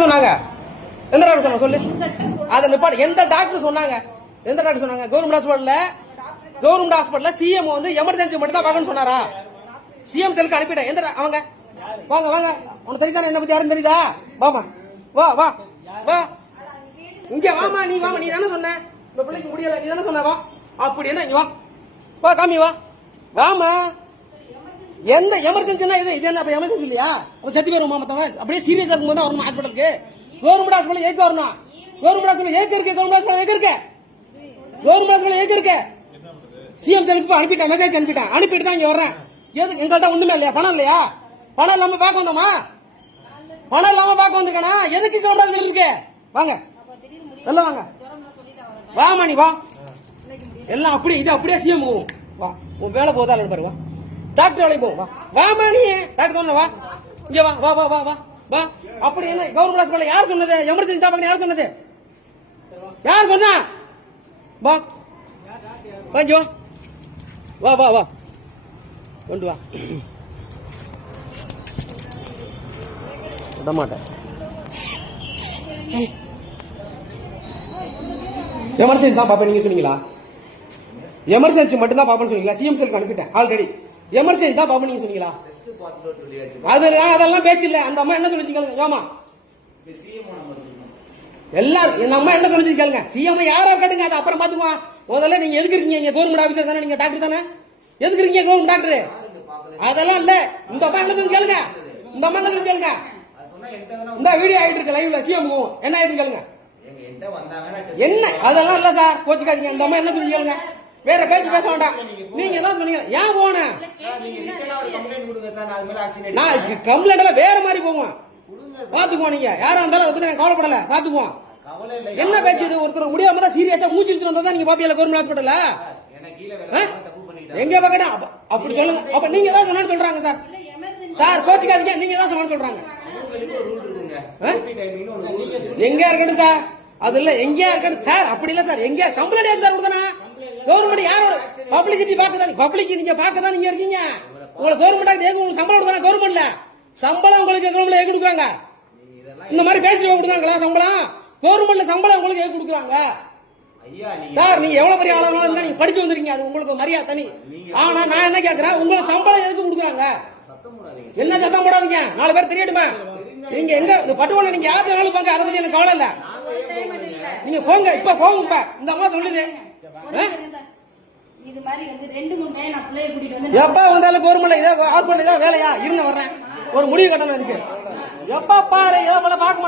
சொன்னாங்க. எந்த டாக்டர் சொன்னாங்க சொல்லு. அதை நிப்பாடு. எந்த டாக்டர் சொன்னாங்க? எந்த டாக்டர் சொன்னாங்க? கவர்மெண்ட் ஹாஸ்பிட்டல்ல கவர்மெண்ட் ஹாஸ்பிட்டல்ல சிஎம் வந்து எமர்ஜென்சி மட்டும் தான் பார்க்கணும்னு சொன்னாரா? சிஎம் செலுக்கு அனுப்பிட்டேன். எந்த டா- அவங்க. வாங்க வாங்க. உனக்கு தெரியுதா என்ன பத்தி? யாரும் தெரியுதா? வாமா வா வா. வா. இங்க வாமா நீ வாமா நீ தானே சொன்ன. இந்த பிள்ளைக்கு முடியல. நீ தானே சொன்ன. வா. அப்படி என்ன? இங்க வா. வா காமி வா. வாமா எந்த எமர்ஜென்சினா இது இது என்ன அப்ப எமர்ஜென்சி இல்லையா? அவன் சத்தி பேருமா மத்தவன்? அப்படியே சீரியஸா இருக்கும்போது தான் வரணும் ஹாஸ்பிட்டலுக்கு கவர்மெண்ட் ஹாஸ்பிட்டல் ஏக்க வரணும்? கவர்மெண்ட் ஹாஸ்பிட்டல் ஏக்க இருக்கு? கவர்மெண்ட் ஹாஸ்பிட்டல் ஏக்க இருக்கு? கவர்மெண்ட் ஹாஸ்பிட்டல் ஏக்க இருக்கு? சிஎம் செலுக்கு அனுப்பிட்டேன் மெசேஜ் அனுப்பிட்டேன் அனுப்பிட்டு. தான் இங்க வர்றேன். எதுக்கு? எங்கள்கிட்ட ஒண்ணுமே இல்லையா? பணம் இல்லையா? பணம் இல்லாம பார்க்க வந்தோமா? பணம் இல்லாம பார்க்க வந்திருக்கானா? எதுக்கு கவர்மெண்ட் ஹாஸ்பிட்டல் இருக்கு? வாங்க. எல்லாம் வாங்க. வாமணி வா. எல்லாம் அப்படியே இது அப்படியே சிஎம் வா உன் வேலை போதா இல்லைன்னு பாரு வா. டாக்டர் வேலைக்கு போ வா. வாமா நீ. டாக்டர் தோணல வா. இங்க வா வா வா வா வா வா. அப்படி என்ன? கவர்மெண்ட் ஹாஸ்பிட்டல் யார் சொன்னது? எமர்ஜென்சி தான் யார் சொன்னது? யார் சொன்னா? வா. வா. வா வா வா. கொண்டு வா. விட மாட்டேன். எமர்ஜென்சி தான் பாப்பேன். நீங்க சொன்னீங்களா? எமர்ஜென்சி மட்டும் தான் பாப்பேன்னு சொன்னீங்களா? சிஎம் செல்க்கு அனுப்பிட்டேன். ஆல்ரெடி. எமர்ஜென்சி தான் பாப்பேன் நீங்க சொன்னீங்களா? அது அதெல்லாம் பேச்சு இல்ல. அந்த அம்மா என்ன சொல்லிச்சு ஏமா எல்லாரும் இந்த அம்மா என்ன சொல்லிச்சு கேளுங்க. சிஎம் யாரா கேட்டுங்க அது அப்புறம் பாத்துக்குவோம் முதல்ல நீங்க எதுக்கு இருக்கீங்க? இங்க கவர்மெண்ட் ஆபீசர் தானே? நீங்க டாக்டர் தானே? எதுக்கு இருக்கீங்க கவர்மெண்ட் டாக்டர் அதெல்லாம் இல்ல. இந்த அம்மா என்ன கேளுங்க. இந்த அம்மா என்ன கேளுங்க. இந்த வீடியோ ஆயிட்டு இருக்கு லைவ்ல சிஎம் என்ன ஆயிட்டு கேளுங்க. என்ன? அதெல்லாம் இல்ல சார். கோச்சுக்காதீங்க. இந்த அம்மா என்ன சொல்லி கேளுங்க. வேற பேச்சு பேச வேண்டாம். நீங்க தான் சொன்னீங்க. ஏன் போனேன் நான் கம்ப்ளைண்ட் எல்லாம் வேற மாதிரி போவோம் பாத்துக்குவோம் நீங்க. யாரா இருந்தாலும் அதை பத்தி நான் கவலைப்படல. பாத்துக்குவோம் என்ன பேச்சு இது? ஒருத்தர் முடியாம தான் சீரியஸா மூச்சு இழுத்து வந்தா தான் நீங்க பாப்பியல கவர்மெண்ட் ஹாஸ்பிட்டல்ல? எங்க பக்கடா அப்படி சொல்லுங்க. அப்ப நீங்க தான் சொன்னு சொல்றாங்க சார். சார் கோச்சுக்காதீங்க. நீங்க தான் சொன்னு சொல்றாங்க. எங்க இருக்கட்டும் சார். அது இல்ல. எங்கேயா இருக்கட்டும் சார். அப்படி இல்ல சார். எங்க கம்ப்ளைண்ட் சார் யாரோட பப்ளிசிட்டி பார்க்க பப்ளிக் நீங்க பார்க்க தான் நீங்க இருக்கீங்க உங்களுக்கு கவர்மெண்ட் உங்களுக்கு சம்பளம் கொடுத்தாங்க கவர்மெண்ட்ல சம்பளம் உங்களுக்கு கவர்மெண்ட்ல எங்க கொடுக்குறாங்க. இந்த மாதிரி பேசுறவங்க கொடுக்குறாங்களா சம்பளம்? கவர்மெண்ட்ல சம்பளம் உங்களுக்கு எங்க கொடுக்குறாங்க. சார் நீங்க எவ்வளவு பெரிய ஆளாக இருந்தா நீங்க படிச்சு வந்திருக்கீங்க. அது உங்களுக்கு மரியாதை தனி. ஆனா நான் என்ன கேக்குறேன் உங்களுக்கு சம்பளம் எதுக்கு கொடுக்குறாங்க? என்ன சத்தம் போடாதீங்க? நாலு பேர் தெரியட்டுமே? நீங்க எங்க இந்த பட்டுவல நீங்க யாருக்கு வேணாலும் பாங்க அதை பத்தி எனக்கு கவலை இல்ல. நீங்க போங்க இப்ப போங்க இப்ப. இந்த அம்மா சொல்லுது. ஆ? இது மாதிரி வந்து ரெண்டு மூணு டைம் நான் பிள்ளைய கூட்டிட்டு வந்து எப்ப வந்தாலும் கவர்மெண்ட்ல இதே ஹாஸ்பிட்டல் இதான் வேலையா? இருங்க வர்றேன். ஒரு முடிவு கட்டணம் இருக்கு. எப்ப பாரு ஏதோ பார்க்க